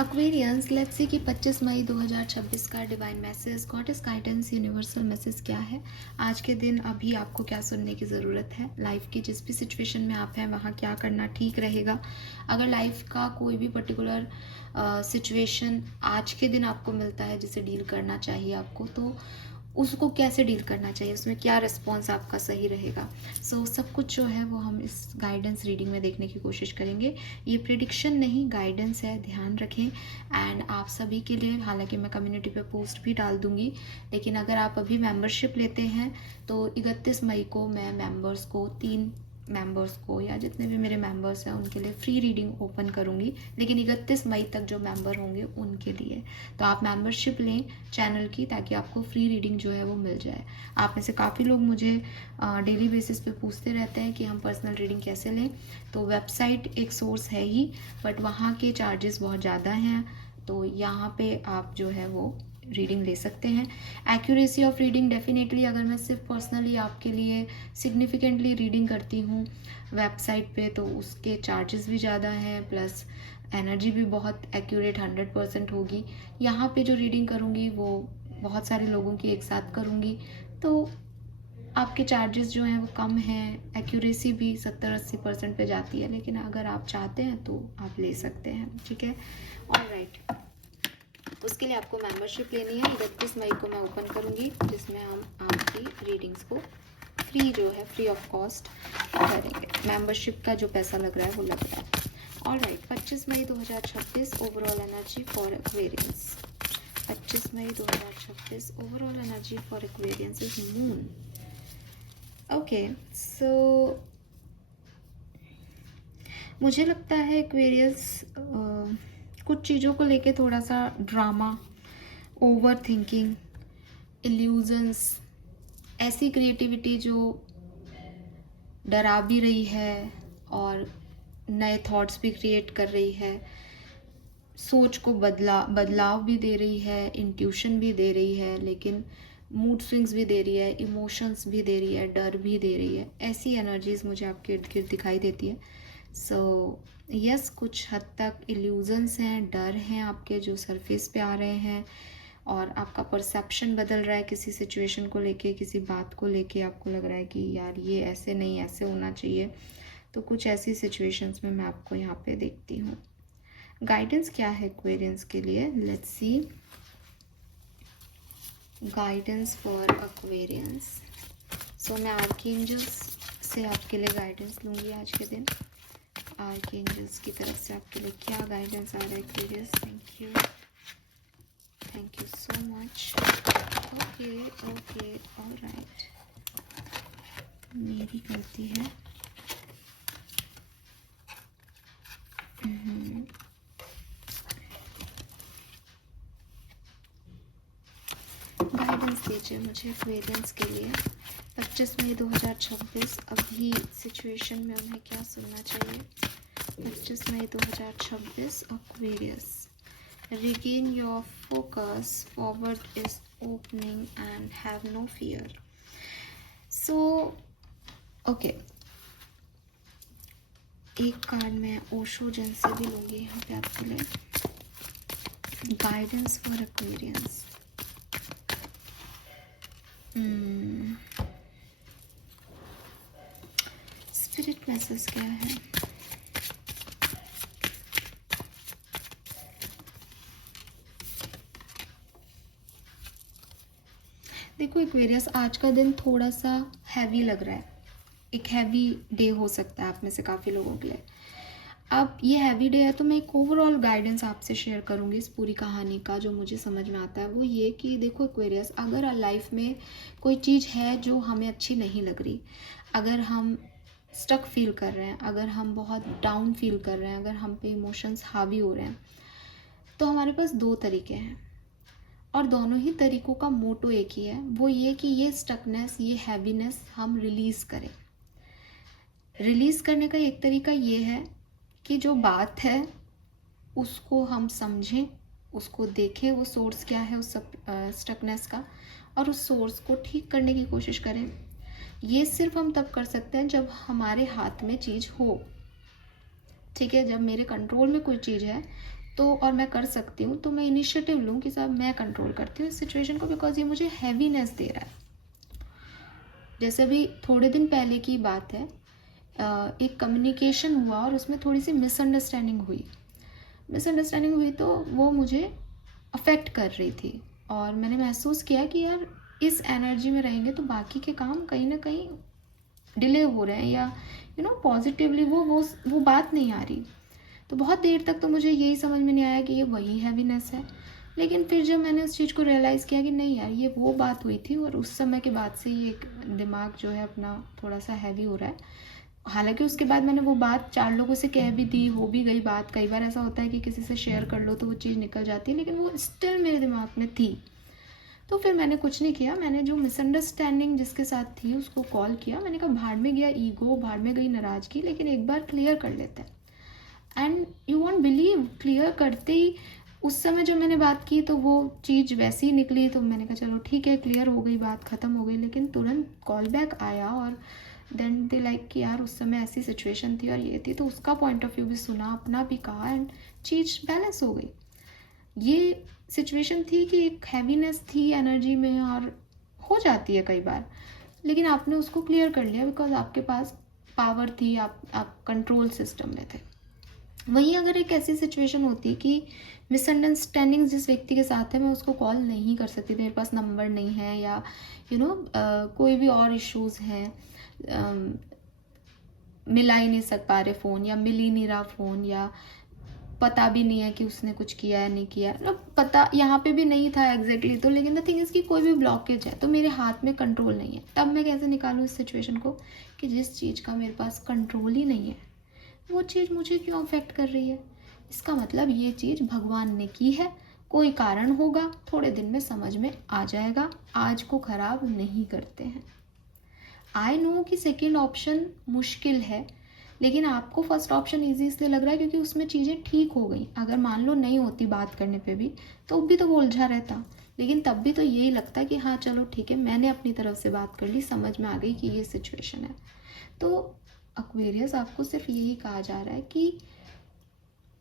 Aquarians, let's see कि 25 May 2026 का divine message, goddess guidance, universal message क्या है आज के दिन। अभी आपको क्या सुनने की ज़रूरत है, लाइफ की जिस भी सिचुएशन में आप हैं वहाँ क्या करना ठीक रहेगा। अगर लाइफ का कोई भी पर्टिकुलर सिचुएशन आज के दिन आपको मिलता है जिसे डील करना चाहिए आपको, तो उसको कैसे डील करना चाहिए, उसमें क्या रिस्पॉन्स आपका सही रहेगा। सब कुछ जो है वो हम इस गाइडेंस रीडिंग में देखने की कोशिश करेंगे। ये प्रिडिक्शन नहीं, गाइडेंस है, ध्यान रखें। एंड आप सभी के लिए, हालांकि मैं कम्युनिटी पे पोस्ट भी डाल दूंगी, लेकिन अगर आप अभी मेंबरशिप लेते हैं तो 31 मई को मैं मेंबर्स को 3 मेंबर्स को या जितने भी मेरे मेंबर्स हैं उनके लिए फ्री रीडिंग ओपन करूँगी, लेकिन 31 मई तक जो मेंबर होंगे उनके लिए। तो आप मेंबरशिप लें चैनल की, ताकि आपको फ्री रीडिंग जो है वो मिल जाए। आप में से काफ़ी लोग मुझे डेली बेसिस पे पूछते रहते हैं कि हम पर्सनल रीडिंग कैसे लें। तो वेबसाइट एक सोर्स है ही, बट वहाँ के चार्जेस बहुत ज़्यादा हैं, तो यहाँ पे आप जो है वो रीडिंग ले सकते हैं। एक्यूरेसी ऑफ रीडिंग डेफिनेटली, अगर मैं सिर्फ पर्सनली आपके लिए सिग्निफिकेंटली रीडिंग करती हूँ वेबसाइट पे, तो उसके चार्जेस भी ज़्यादा हैं, प्लस एनर्जी भी बहुत एक्यूरेट 100% होगी। यहाँ पे जो रीडिंग करूँगी वो बहुत सारे लोगों की एक साथ करूँगी, तो आपके चार्जेस जो हैं वो कम हैं, एक्यूरेसी भी 70-80% पे जाती है, लेकिन अगर आप चाहते हैं तो आप ले सकते हैं, ठीक है। ऑलराइट, उसके लिए आपको मेंबरशिप लेनी है। 31 मई को मैं ओपन करूँगी, जिसमें हम आपकी रीडिंग्स को फ्री जो है, फ्री ऑफ कॉस्ट करेंगे। मेंबरशिप का जो पैसा लग रहा है वो लग रहा है। Alright, 25 May 2026 overall energy for Aquarians. 25 May 2026 overall energy for Aquarians is moon. Okay, so मुझे लगता है एक्वेरियंस कुछ चीज़ों को लेके थोड़ा सा ड्रामा, ओवर थिंकिंग, इल्यूजन्स, ऐसी क्रिएटिविटी जो डरा भी रही है और नए थॉट्स भी क्रिएट कर रही है, सोच को बदलाव भी दे रही है, इंट्यूशन भी दे रही है, लेकिन मूड स्विंग्स भी दे रही है, इमोशंस भी दे रही है, डर भी दे रही है। ऐसी एनर्जीज मुझे आपके इर्द गिर्द दिखाई देती है। यस, कुछ हद तक इल्यूजन्स हैं, डर हैं आपके जो सरफेस पे आ रहे हैं, और आपका परसेप्शन बदल रहा है किसी सिचुएशन को लेके, किसी बात को लेके आपको लग रहा है कि यार ये ऐसे नहीं, ऐसे होना चाहिए। तो कुछ ऐसी सिचुएशंस में मैं आपको यहाँ पे देखती हूँ। गाइडेंस क्या है एक्वेरियंस के लिए, let's see. Guidance for Aquarians. मैं आर्कएंजल्स से आपके लिए गाइडेंस लूँगी आज के दिन। आर्कएंजल्स की तरफ से आपके लिए क्या गाइडेंस आ रहा है Aquarius. Thank you so much. Okay, alright, मेरी गलती है। गाइडेंस दीजिए मुझे एक्वेरियंस के लिए 25 मई 2026। अभी सिचुएशन में उन्हें क्या सुनना चाहिए। 25 May 2026 Aquarius. Regain your focus, forward is opening and have no fear. Okay, एक कार्ड मैं ओशो जन से भी लूँगी यहाँ पे आपके लिए। Guidance for Aquarians. Spirit message क्या है। देखो एक्वेरियस, आज का दिन थोड़ा सा हैवी लग रहा है, एक हैवी डे हो सकता है आप में से काफ़ी लोगों के लिए। अब ये हैवी डे है तो मैं एक ओवरऑल गाइडेंस आपसे शेयर करूँगी इस पूरी कहानी का, जो मुझे समझ में आता है वो ये कि देखो एक्वेरियस, अगर लाइफ में कोई चीज़ है जो हमें अच्छी नहीं लग रही, अगर हम स्टक फील कर रहे हैं, अगर हम बहुत डाउन फील कर रहे हैं, अगर हम पे इमोशंस हावी हो रहे हैं, तो हमारे पास 2 तरीके हैं, और दोनों ही तरीकों का मोटो एक ही है, वो ये कि ये स्टकनेस, ये हैवीनेस हम रिलीज़ करें। रिलीज़ करने का एक तरीका ये है कि जो बात है उसको हम समझें, उसको देखें, वो सोर्स क्या है उस स्टकनेस का, और उस सोर्स को ठीक करने की कोशिश करें। ये सिर्फ हम तब कर सकते हैं जब हमारे हाथ में चीज़ हो, ठीक है। जब मेरे कंट्रोल में कोई चीज़ है तो और मैं कर सकती हूँ, तो मैं इनिशिएटिव लूँ कि साहब मैं कंट्रोल करती हूँ इस सिचुएशन को, बिकॉज ये मुझे हैवीनेस दे रहा है। जैसे अभी थोड़े दिन पहले की बात है, एक कम्युनिकेशन हुआ और उसमें थोड़ी सी मिसअंडरस्टैंडिंग हुई तो वो मुझे अफेक्ट कर रही थी, और मैंने महसूस किया कि यार इस एनर्जी में रहेंगे तो बाकी के काम कहीं ना कहीं डिले हो रहे हैं, या पॉजिटिवली वो बात नहीं आ रही। तो बहुत देर तक तो मुझे यही समझ में नहीं आया कि ये वही हैवीनेस है। लेकिन फिर जब मैंने उस चीज़ को रियलाइज़ किया कि नहीं यार, ये वो बात हुई थी और उस समय के बाद से ये दिमाग जो है अपना थोड़ा सा हैवी हो रहा है। हालांकि उसके बाद मैंने वो बात 4 लोगों से कह भी दी, हो भी गई बात। कई बार ऐसा होता है कि किसी से शेयर कर लो तो वो चीज़ निकल जाती है, लेकिन वो स्टिल मेरे दिमाग में थी। तो फिर मैंने कुछ नहीं किया, मैंने जो मिसअंडरस्टैंडिंग जिसके साथ थी उसको कॉल किया। मैंने कहा भाड़ में गया ईगो, भाड़ में गई नाराज़गी, लेकिन एक बार क्लियर कर लेते हैं। And you won't believe, clear करते ही उस समय जब मैंने बात की तो वो चीज़ वैसी ही निकली। तो मैंने कहा चलो ठीक है, क्लियर हो गई, बात ख़त्म हो गई। लेकिन तुरंत कॉल बैक आया और देन दे लाइक कि यार उस समय ऐसी सिचुएशन थी और ये थी, तो उसका पॉइंट ऑफ व्यू भी सुना, अपना भी कहा, एंड चीज़ बैलेंस हो गई। ये सिचुएशन थी कि एक हैवीनेस थी एनर्जी में, और हो जाती है कई बार, लेकिन आपने उसको क्लियर कर लिया बिकॉज आपके पास पावर थी, आप कंट्रोल सिस्टम में थे। वहीं अगर एक ऐसी सिचुएशन होती कि मिसअंडरस्टैंडिंग जिस व्यक्ति के साथ है, मैं उसको कॉल नहीं कर सकती थी, मेरे पास नंबर नहीं है, या कोई भी और इश्यूज़ हैं, मिला ही नहीं सक पा रहे फ़ोन, या मिल ही नहीं रहा फ़ोन, या पता भी नहीं है कि उसने कुछ किया या नहीं किया, मतलब पता यहाँ पे भी नहीं था एग्जैक्टली। तो लेकिन द थिंग इज़ कि कोई भी ब्लॉकेज है तो मेरे हाथ में कंट्रोल नहीं है। तब मैं कैसे निकालूँ इस सिचुएशन को कि जिस चीज़ का मेरे पास कंट्रोल ही नहीं है वो चीज़ मुझे क्यों अफेक्ट कर रही है। इसका मतलब ये चीज़ भगवान ने की है, कोई कारण होगा, थोड़े दिन में समझ में आ जाएगा, आज को ख़राब नहीं करते हैं। आई नो कि सेकेंड ऑप्शन मुश्किल है, लेकिन आपको फर्स्ट ऑप्शन ईजी इसलिए लग रहा है क्योंकि उसमें चीज़ें ठीक हो गई। अगर मान लो नहीं होती बात करने पे भी तो वो उलझा रहता, लेकिन तब भी तो यही लगता कि हाँ चलो ठीक है, मैंने अपनी तरफ से बात कर ली, समझ में आ गई कि ये सिचुएशन है। तो एक्वेरियस, आपको सिर्फ यही कहा जा रहा है कि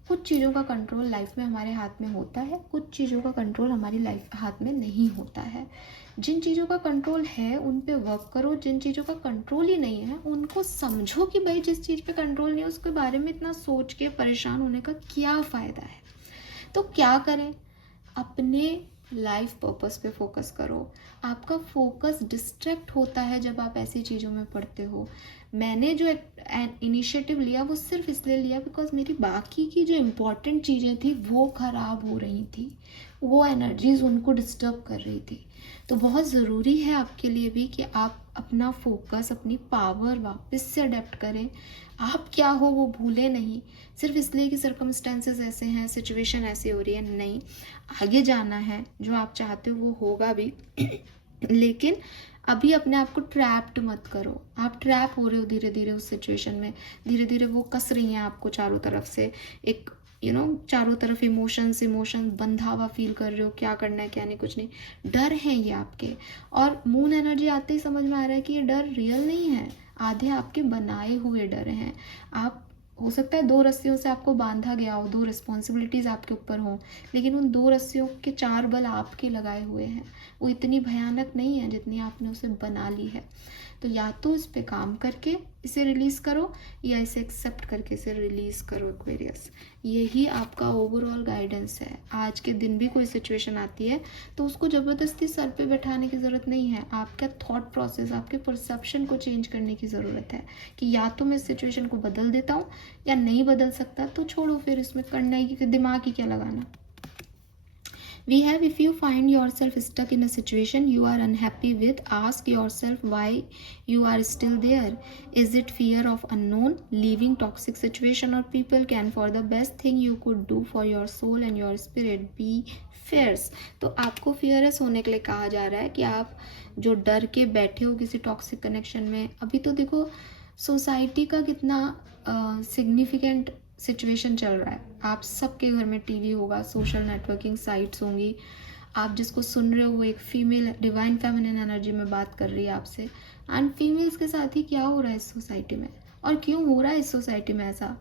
कुछ चीज़ों का कंट्रोल लाइफ में हमारे हाथ में होता है, कुछ चीज़ों का कंट्रोल हमारी लाइफ हाथ में नहीं होता है। जिन चीज़ों का कंट्रोल है उन पे वर्क करो, जिन चीज़ों का कंट्रोल ही नहीं है उनको समझो कि भाई जिस चीज़ पे कंट्रोल नहीं है उसके बारे में इतना सोच के परेशान होने का क्या फ़ायदा है। तो क्या करें, अपने लाइफ पर्पस पे फोकस करो। आपका फोकस डिस्ट्रैक्ट होता है जब आप ऐसी चीज़ों में पढ़ते हो। मैंने जो इनिशिएटिव लिया वो सिर्फ इसलिए लिया बिकॉज मेरी बाकी की जो इम्पोर्टेंट चीज़ें थी वो ख़राब हो रही थी, वो एनर्जीज उनको डिस्टर्ब कर रही थी। तो बहुत ज़रूरी है आपके लिए भी कि आप अपना फोकस, अपनी पावर वापस से अडेप्ट करें। आप क्या हो वो भूले नहीं, सिर्फ इसलिए कि सर्कमस्टेंसेस ऐसे हैं, सिचुएशन ऐसी हो रही है, नहीं। आगे जाना है, जो आप चाहते हो वो होगा भी लेकिन अभी अपने आप को ट्रैप्ड मत करो। आप ट्रैप हो रहे हो धीरे धीरे उस सिचुएशन में, धीरे धीरे वो कस रही हैं आपको चारों तरफ से। एक चारों तरफ इमोशंस बंधा हुआ फील कर रहे हो, क्या करना है क्या नहीं, कुछ नहीं, डर है ये आपके। और मून एनर्जी आते ही समझ में आ रहा है कि ये डर रियल नहीं है, आधे आपके बनाए हुए डर हैं। आप, हो सकता है 2 रस्सियों से आपको बांधा गया हो, 2 रिस्पॉन्सिबिलिटीज़ आपके ऊपर हों, लेकिन उन 2 रस्सियों के 4 बल आपके लगाए हुए हैं। वो इतनी भयानक नहीं है जितनी आपने उसे बना ली है। तो या तो इस पे काम करके इसे रिलीज़ करो, या इसे एक्सेप्ट करके इसे रिलीज़ करो एक्वेरियस। यही आपका ओवरऑल गाइडेंस है। आज के दिन भी कोई सिचुएशन आती है तो उसको ज़बरदस्ती सर पे बैठाने की ज़रूरत नहीं है। आपका थॉट प्रोसेस, आपके परसेप्शन को चेंज करने की ज़रूरत है कि या तो मैं इस सिचुएशन को बदल देता हूँ, या नहीं बदल सकता तो छोड़ो, फिर इसमें करना ही, दिमाग ही क्या लगाना। We have, if you find yourself stuck in a situation you are unhappy with, ask yourself why you are still there. Is it fear of unknown, leaving toxic situation or people? Can for the best thing you could do for your soul and your spirit, be fierce. तो आपको fearless होने के लिए कहा जा रहा है कि आप जो डर के बैठे हो किसी टॉक्सिक कनेक्शन में। अभी तो देखो सोसाइटी का कितना सिग्निफिकेंट सिचुएशन चल रहा है। आप सबके घर में टीवी होगा, सोशल नेटवर्किंग साइट्स होंगी, आप जिसको सुन रहे हो वो एक फीमेल डिवाइन फेमिनिन एनर्जी में बात कर रही है आपसे। एंड फीमेल्स के साथ ही क्या हो रहा है इस सोसाइटी में, और क्यों हो रहा है इस सोसाइटी में ऐसा?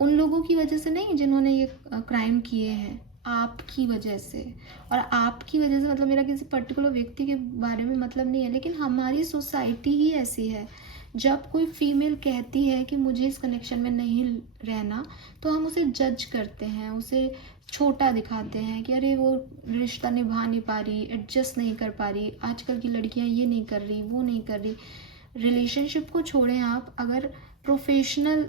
उन लोगों की वजह से नहीं जिन्होंने ये क्राइम किए हैं, आपकी वजह से। और आपकी वजह से मतलब मेरा किसी पर्टिकुलर व्यक्ति के बारे में मतलब नहीं है, लेकिन हमारी सोसाइटी ही ऐसी है। जब कोई फीमेल कहती है कि मुझे इस कनेक्शन में नहीं रहना, तो हम उसे जज करते हैं, उसे छोटा दिखाते हैं कि अरे वो रिश्ता निभा नहीं पा रही, एडजस्ट नहीं कर पा रही, आजकल की लड़कियां ये नहीं कर रही, वो नहीं कर रही। रिलेशनशिप को छोड़ें आप, अगर प्रोफेशनल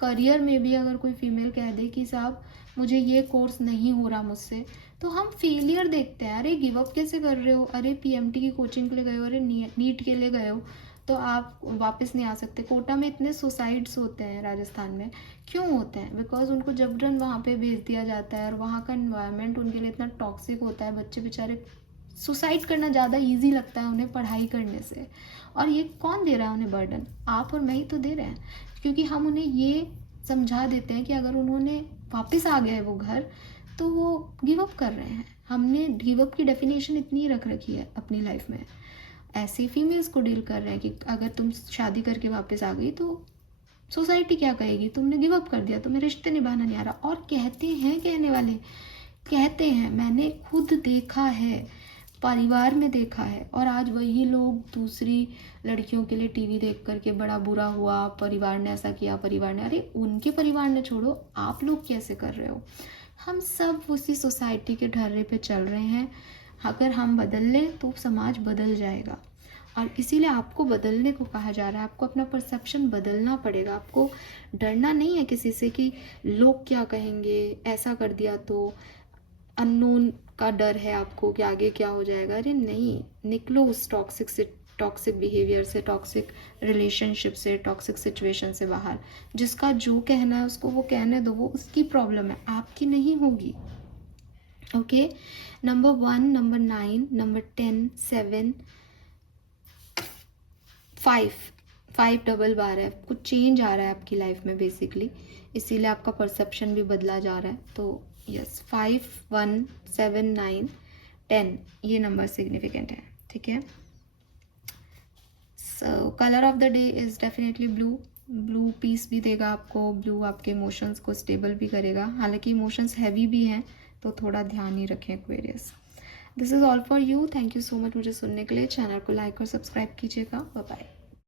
करियर में भी अगर कोई फीमेल कह दे कि साहब मुझे ये कोर्स नहीं हो रहा मुझसे, तो हम फेलियर देखते हैं। अरे गिव अप कैसे कर रहे हो, अरे पीएमटी की कोचिंग के लिए गए हो, अरे नीट के लिए गए हो तो आप वापस नहीं आ सकते। कोटा में इतने सुसाइड्स होते हैं राजस्थान में, क्यों होते हैं? बिकॉज उनको जबरन वहाँ पे भेज दिया जाता है और वहाँ का इन्वायरमेंट उनके लिए इतना टॉक्सिक होता है, बच्चे बेचारे सुसाइड करना ज़्यादा ईजी लगता है उन्हें पढ़ाई करने से। और ये कौन दे रहा है उन्हें बर्डन? आप और मैं ही तो दे रहे हैं, क्योंकि हम उन्हें ये समझा देते हैं कि अगर उन्होंने वापस आ गए वो घर तो वो गिव अप कर रहे हैं। हमने गिव अप की डेफिनेशन इतनी रख रखी है अपनी लाइफ में। ऐसे फीमेल्स को डील कर रहे हैं कि अगर तुम शादी करके वापस आ गई तो सोसाइटी क्या कहेगी, तुमने गिव अप कर दिया, तुम्हें रिश्ते निभाना नहीं आ रहा। और कहते हैं, कहने वाले कहते हैं, मैंने खुद देखा है, परिवार में देखा है। और आज वही लोग दूसरी लड़कियों के लिए टीवी देख करके बड़ा बुरा हुआ, परिवार ने ऐसा किया, परिवार ने, अरे उनके परिवार ने छोड़ो, आप लोग कैसे कर रहे हो? हम सब उसी सोसाइटी के ढर्रे पे चल रहे हैं। अगर हम बदल लें तो समाज बदल जाएगा। और इसीलिए आपको बदलने को कहा जा रहा है, आपको अपना परसेप्शन बदलना पड़ेगा। आपको डरना नहीं है किसी से कि लोग क्या कहेंगे, ऐसा कर दिया तो। अननोन का डर है आपको कि आगे क्या हो जाएगा। अरे नहीं, निकलो उस टॉक्सिक बिहेवियर से, टॉक्सिक रिलेशनशिप से, टॉक्सिक सिचुएशन से बाहर। जिसका जो कहना है उसको वो कहने दो, वो उसकी प्रॉब्लम है, आपकी नहीं होगी। Okay, number 1, number 9, number 10, 7, 5 double बार है। कुछ चेंज आ रहा है आपकी लाइफ में बेसिकली, इसीलिए आपका परसेप्शन भी बदला जा रहा है। तो यस, 5, 1, 7, 9, 10 ये नंबर सिग्निफिकेंट है, ठीक है। So colour of the day is definitely blue. Blue peace भी देगा आपको, ब्लू आपके इमोशंस को स्टेबल भी करेगा। हालांकि इमोशंस हैवी भी हैं तो थोड़ा ध्यान ही रखें Aquarius. This is all for you. Thank you so much मुझे सुनने के लिए। चैनल को लाइक और सब्सक्राइब कीजिएगा। Bye bye.